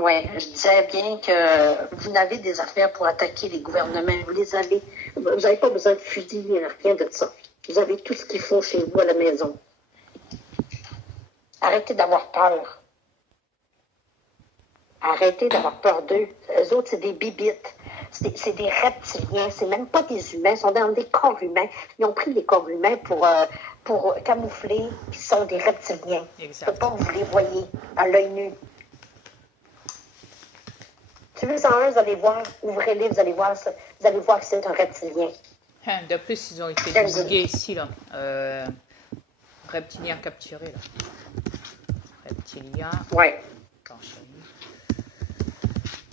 Oui, je disais bien que vous n'avez des affaires pour attaquer les gouvernements. Vous les avez. Vous n'avez pas besoin de fusils, rien de ça. Vous avez tout ce qu'il faut chez vous à la maison. Arrêtez d'avoir peur. Arrêtez d'avoir peur d'eux. Eux autres, c'est des bibites. C'est des reptiliens. C'est même pas des humains. Ils sont dans des corps humains. Ils ont pris les corps humains pour camoufler qu'ils sont des reptiliens. Exact. Pas vous les voyez à l'œil nu. Si vous en un, vous allez voir, ouvrez-les, vous allez voir que c'est un reptilien. De plus, ils ont été divulgués ici, là. Reptilien capturé, là. Reptilien. Ouais.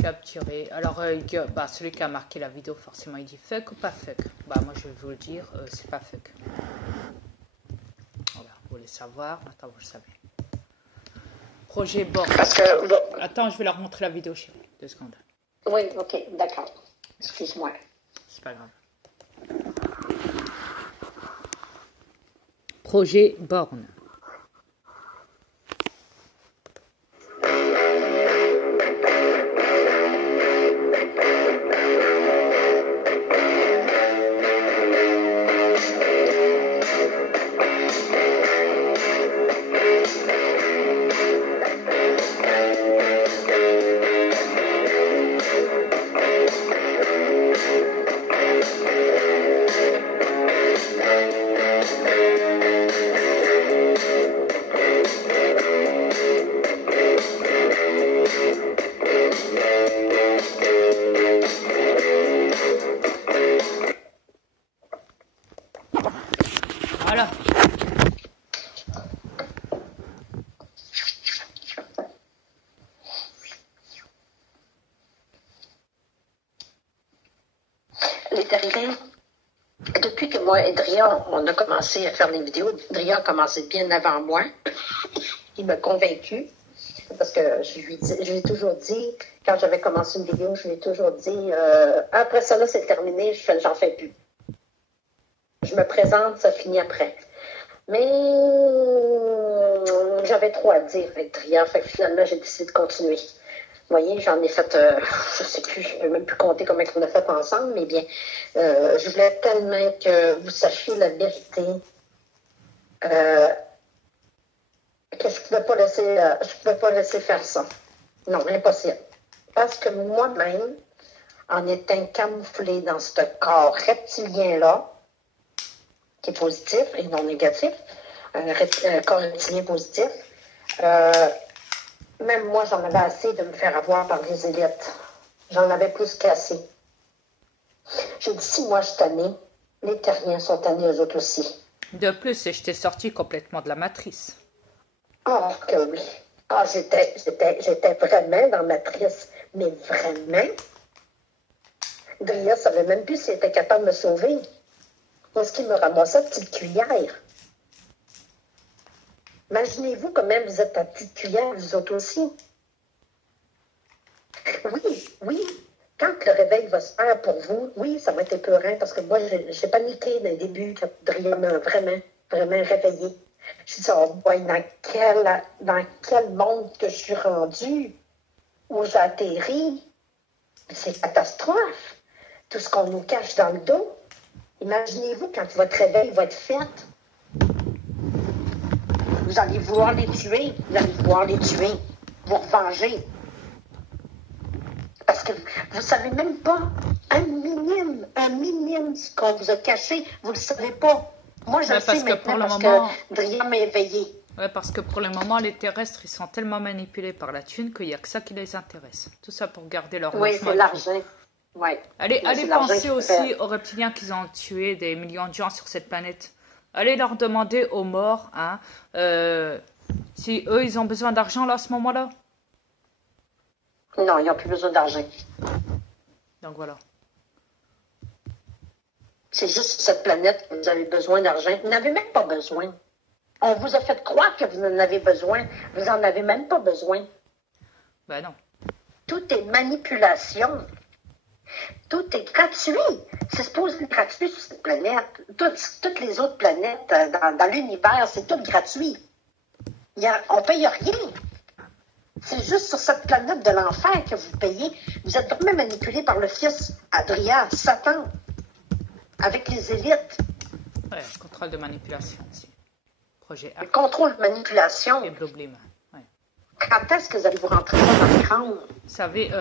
Capturé. Alors, celui qui a marqué la vidéo, forcément, il dit fuck ou pas fuck. Moi, je vais vous le dire, c'est pas fuck. Voilà, vous voulez savoir. Attends, vous le savez. Projet Born. Parce que... Attends, je vais leur montrer la vidéo, chérie. 2 secondes. Oui, ok, d'accord. Excuse-moi. C'est pas grave. Projet Born. Voilà. Les Terriens, depuis que moi et Dria, on a commencé à faire les vidéos, Dria a commencé bien avant moi. Il m'a convaincu parce que je lui ai toujours dit, quand j'avais commencé une vidéo, je lui ai toujours dit, après ça, là, c'est terminé, j'en fais plus. Je me présente, ça finit après. Mais j'avais trop à dire avec Dria, fait que finalement, j'ai décidé de continuer. Vous voyez, j'en ai fait, je sais plus, je ne peux même plus compter combien on a fait ensemble, mais bien, je voulais tellement que vous sachiez la vérité, que je ne pouvais pas laisser faire ça. Non, impossible. Parce que moi-même, en étant camouflée dans ce corps reptilien-là, qui est positif et non négatif, un corps reptilien positif, même moi, j'en avais assez de me faire avoir par les élites. J'en avais plus qu'assez. J'ai dit, si moi je suis tannée, les Terriens sont tannés eux autres aussi. De plus, je t'ai sorti complètement de la matrice. Oh, que oui. Ah, j'étais vraiment dans la matrice. Mais vraiment? Dria ne savait même plus s'il était capable de me sauver. Est-ce qu'il me ramassait une petite cuillère? Imaginez-vous quand même vous êtes à petite cuillère, vous autres aussi. Oui. Quand le réveil va se faire pour vous, oui, ça va être épeurant parce que moi, j'ai paniqué dans le début quand Dria m'a vraiment réveillée. Je me suis dit, oh boy, dans quel monde que je suis rendue, où j'ai atterri, c'est catastrophe. Tout ce qu'on nous cache dans le dos. Imaginez-vous quand votre réveil va être fait. Vous allez vouloir les tuer. Vous revenger. Parce que vous ne savez même pas un minime ce qu'on vous a caché. Vous ne le savez pas. Moi, je le sais maintenant parce que Dria m'a éveillé. Ouais, parce que pour le moment, les terrestres, ils sont tellement manipulés par la thune qu'il n'y a que ça qui les intéresse. Tout ça pour garder leur logement. Oui, c'est l'argent. Ouais. Allez penser aussi aux reptiliens qu'ils ont tué des millions de gens sur cette planète. Allez leur demander aux morts, si eux, ils ont besoin d'argent là, à ce moment-là. Non, ils n'ont plus besoin d'argent. Donc voilà. C'est juste sur cette planète que vous avez besoin d'argent. Vous n'avez même pas besoin. On vous a fait croire que vous en avez besoin. Vous n'en avez même pas besoin. Ben non. Tout est manipulation. Tout est gratuit. C'est supposé être gratuit sur cette planète. Toutes les autres planètes dans l'univers, c'est tout gratuit. On ne paye rien. C'est juste sur cette planète de l'enfer que vous payez. Vous êtes vraiment manipulé par le fils Adrien, Satan, avec les élites. Ouais, contrôle de manipulation aussi. Projet A. Le contrôle de manipulation. Et Bloblima. Ouais. Quand est-ce que vous allez vous rentrer ça dans le crâne? Vous savez,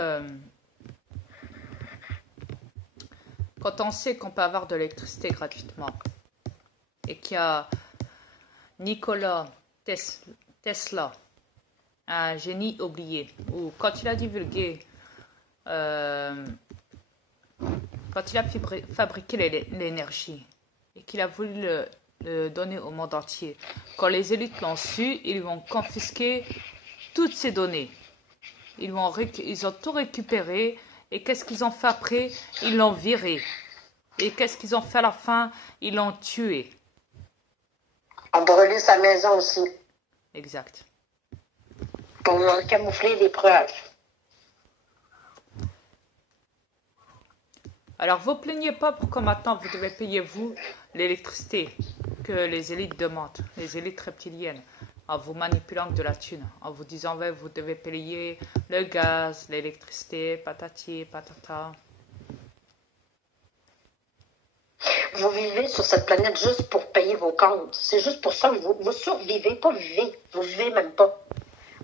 quand on sait qu'on peut avoir de l'électricité gratuitement et qu'il y a Nikola Tesla, un génie oublié, ou quand il a divulgué, quand il a fabriqué l'énergie et qu'il a voulu le donner au monde entier, quand les élites l'ont su, ils vont confisquer toutes ces données. Ils ont tout récupéré. Et qu'est-ce qu'ils ont fait après? Ils l'ont viré. Et qu'est-ce qu'ils ont fait à la fin? Ils l'ont tué. On brûlé sa maison aussi. Exact. Pour camoufler les preuves. Alors, vous plaignez pas pourquoi maintenant vous devez payer, vous, l'électricité que les élites demandent, les élites reptiliennes, en vous manipulant de la thune, en vous disant, ouais, vous devez payer le gaz, l'électricité, patati, patata. Vous vivez sur cette planète juste pour payer vos comptes. C'est juste pour ça que vous survivez, pas vivez. Vous vivez même pas.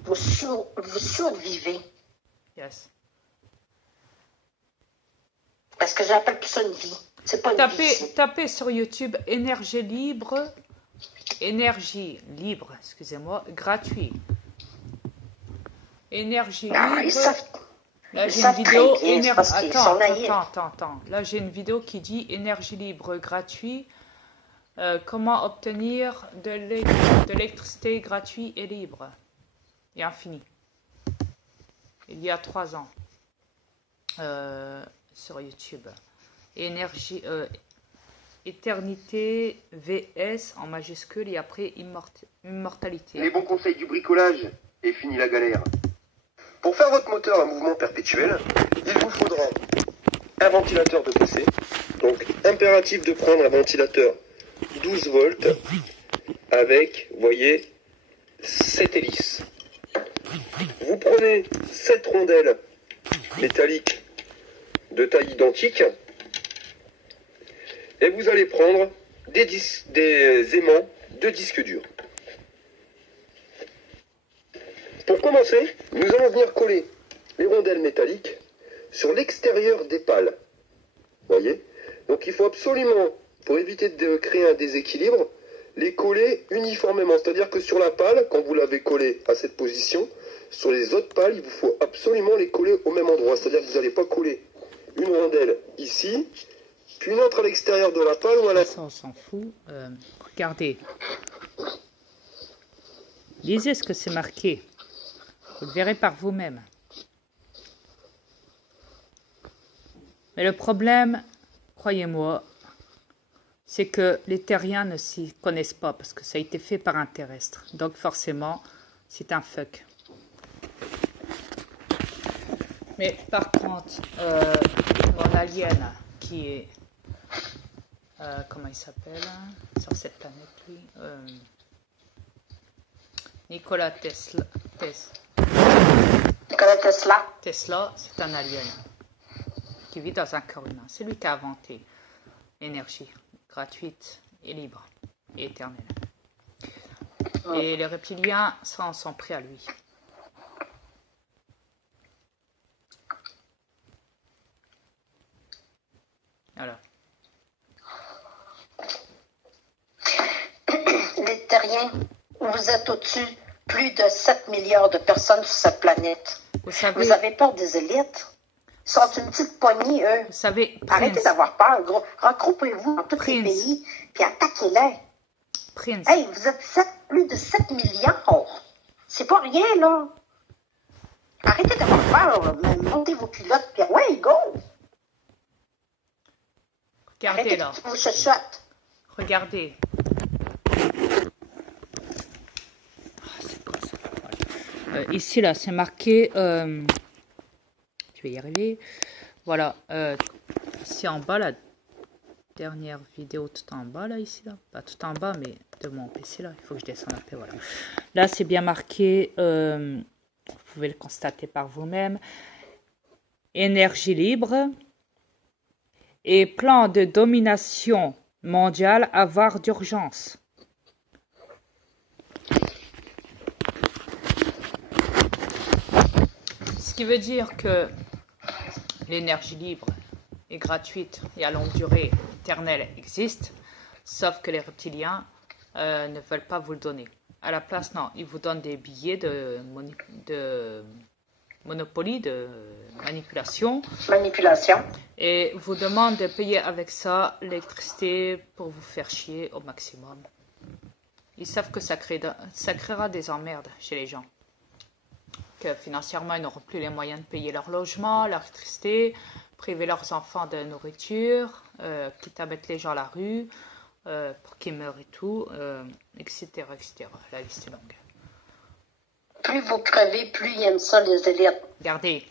Vous survivez. Yes. Parce que j'appelle plus ça une vie. C'est pas une vie. Tapez sur YouTube énergie libre, excusez-moi, gratuit. Énergie libre. Là, j'ai une vidéo. Attends. Là, j'ai une vidéo qui dit énergie libre gratuit. Comment obtenir de l'électricité gratuite et libre et infinie. Il y a 3 ans. Sur YouTube. Éternité VS en majuscule et après immortalité. Les bons conseils du bricolage et fini la galère. Pour faire votre moteur un mouvement perpétuel, il vous faudra un ventilateur de PC. Donc impératif de prendre un ventilateur 12 volts avec, vous voyez, 7 hélices. Vous prenez 7 rondelles métalliques de taille identique et vous allez prendre des aimants de disque dur. Pour commencer, nous allons venir coller les rondelles métalliques sur l'extérieur des pales. Voyez? Donc il faut absolument, pour éviter de créer un déséquilibre, les coller uniformément. C'est-à-dire que sur la pale, quand vous l'avez collé à cette position, sur les autres pales, il vous faut absolument les coller au même endroit. C'est-à-dire que vous n'allez pas coller une rondelle ici, puis une autre à l'extérieur de la pale ou à la... Ça, on s'en fout. Regardez. Lisez ce que c'est marqué. Vous le verrez par vous-même. Mais le problème, croyez-moi, c'est que les terriens ne s'y connaissent pas parce que ça a été fait par un terrestre. Donc forcément, c'est un fuck. Mais par contre, mon alien qui est... comment il s'appelle sur cette planète, lui Nikola Tesla. Tesla, c'est un alien qui vit dans un corps humain. C'est lui qui a inventé l'énergie gratuite et libre et éternelle. Et les reptiliens s'en sont pris à lui. Voilà. Les terriens, vous êtes au-dessus plus de 7 milliards de personnes sur cette planète. Vous avez peur des élites? Ils sont une petite poignée, eux. Vous savez, arrêtez d'avoir peur, gros. Regroupez-vous dans tous les pays, puis attaquez-les. Hey, vous êtes plus de 7 milliards. C'est pas rien, là. Arrêtez d'avoir peur, là. Montez vos culottes, puis ouais, go! Regardez là. Regardez. C'est quoi ça? Ici, là, c'est marqué... je vais y arriver. Voilà. Ici en bas, la dernière vidéo tout en bas, là, ici, là. Pas tout en bas, mais de mon PC, là. Il faut que je descende un peu, voilà. Là, c'est bien marqué Vous pouvez le constater par vous-même. Énergie libre et plan de domination mondiale à voir d'urgence. Ce qui veut dire que l'énergie libre et gratuite et à longue durée éternelle existe, sauf que les reptiliens ne veulent pas vous le donner. À la place, non, ils vous donnent des billets de Monopoly, de manipulation. Et vous demandent de payer avec ça l'électricité pour vous faire chier au maximum. Ils savent que ça créera des emmerdes chez les gens. Que financièrement, ils n'auront plus les moyens de payer leur logement, l'électricité, priver leurs enfants de nourriture, quitte à mettre les gens à la rue, pour qu'ils meurent et tout, etc., etc. La liste est longue. Plus vous crevez, plus ils aiment ça, les élites. Regardez,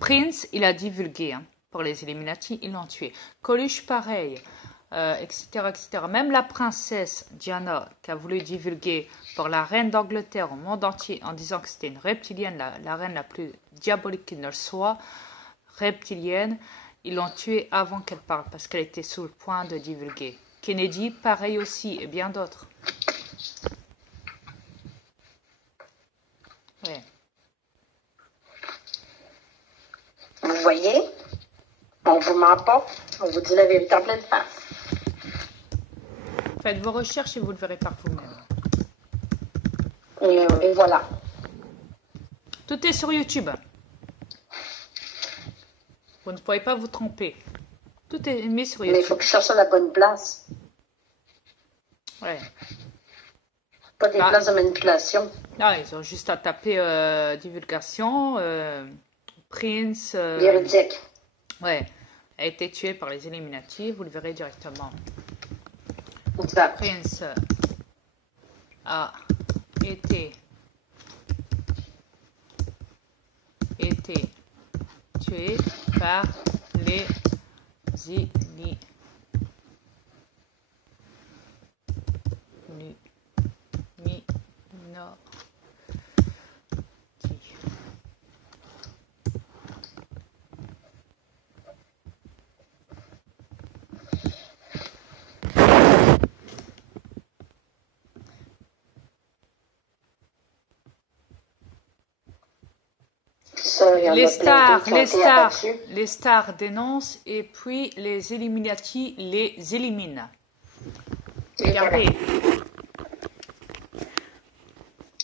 Prince, il a divulgué, hein, pour les Illuminati, ils l'ont tué. Coluche, pareil, etc., etc. Même la princesse Diana, qui a voulu divulguer pour la reine d'Angleterre au monde entier en disant que c'était une reptilienne, la reine la plus diabolique qui ne le soit, reptilienne, ils l'ont tuée avant qu'elle parle, parce qu'elle était sous le point de divulguer. Kennedy, pareil aussi, et bien d'autres. Ouais. Vous voyez, on vous ment pas, on vous dit la vérité en pleine face. Faites vos recherches et vous le verrez par vous-même. Et voilà. Tout est sur YouTube. Vous ne pouvez pas vous tromper. Tout est mis sur YouTube. Mais il faut que je cherche la bonne place. Ouais. Pas des places de manipulation. Non, ils ont juste à taper divulgation, Prince. Véridique. Ouais. A été tué par les Illuminati, vous le verrez directement. Exact. Prince a été tué par les Illuminati. Les stars dénoncent et puis les Illuminati les éliminent. Regardez.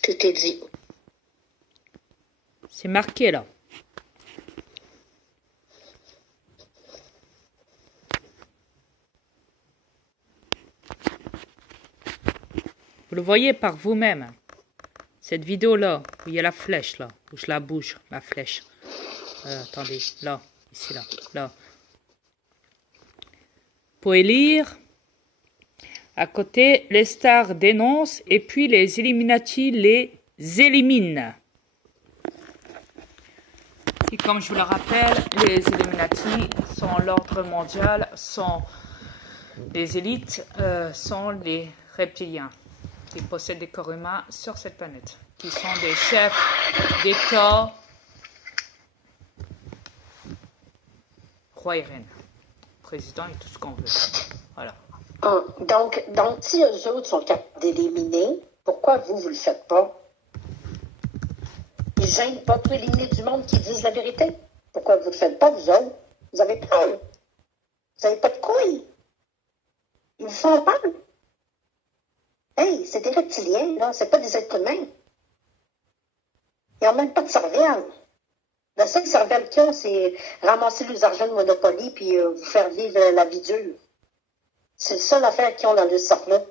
Tout est dit. C'est marqué là. Vous le voyez par vous-même. Cette vidéo-là, où il y a la flèche, là, où je la bouge, ma flèche. Attendez, là, ici, là. Vous pouvez lire. À côté, les stars dénoncent et puis les Illuminati les éliminent. Et comme je vous le rappelle, les Illuminati sont l'ordre mondial, sont les élites, sont les reptiliens qui possèdent des corps humains sur cette planète, qui sont des chefs d'État, roi et reine, président et tout ce qu'on veut. Voilà. Donc, si eux autres sont capables d'éliminer, pourquoi vous le faites pas? Ils gênent pas pour éliminer du monde qui disent la vérité. Pourquoi vous le faites pas, vous autres? Vous avez peur. Vous n'avez pas de couilles. Ils vous font peur. Hey, c'est des reptiliens, là. C'est pas des êtres humains. Ils n'ont même pas de cervelle. La seule cervelle qu'ils ont, c'est ramasser les argent de Monopoly puis vous faire vivre la vie dure. C'est la seule affaire qu'ils ont dans le cerveau.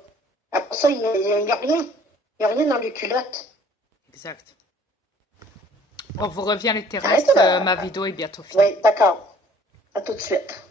Après ça, il n'y a rien. Il n'y a rien dans les culottes. Exact. On vous revient les terrestres. Ma vidéo est bientôt finie. Oui, d'accord. À tout de suite.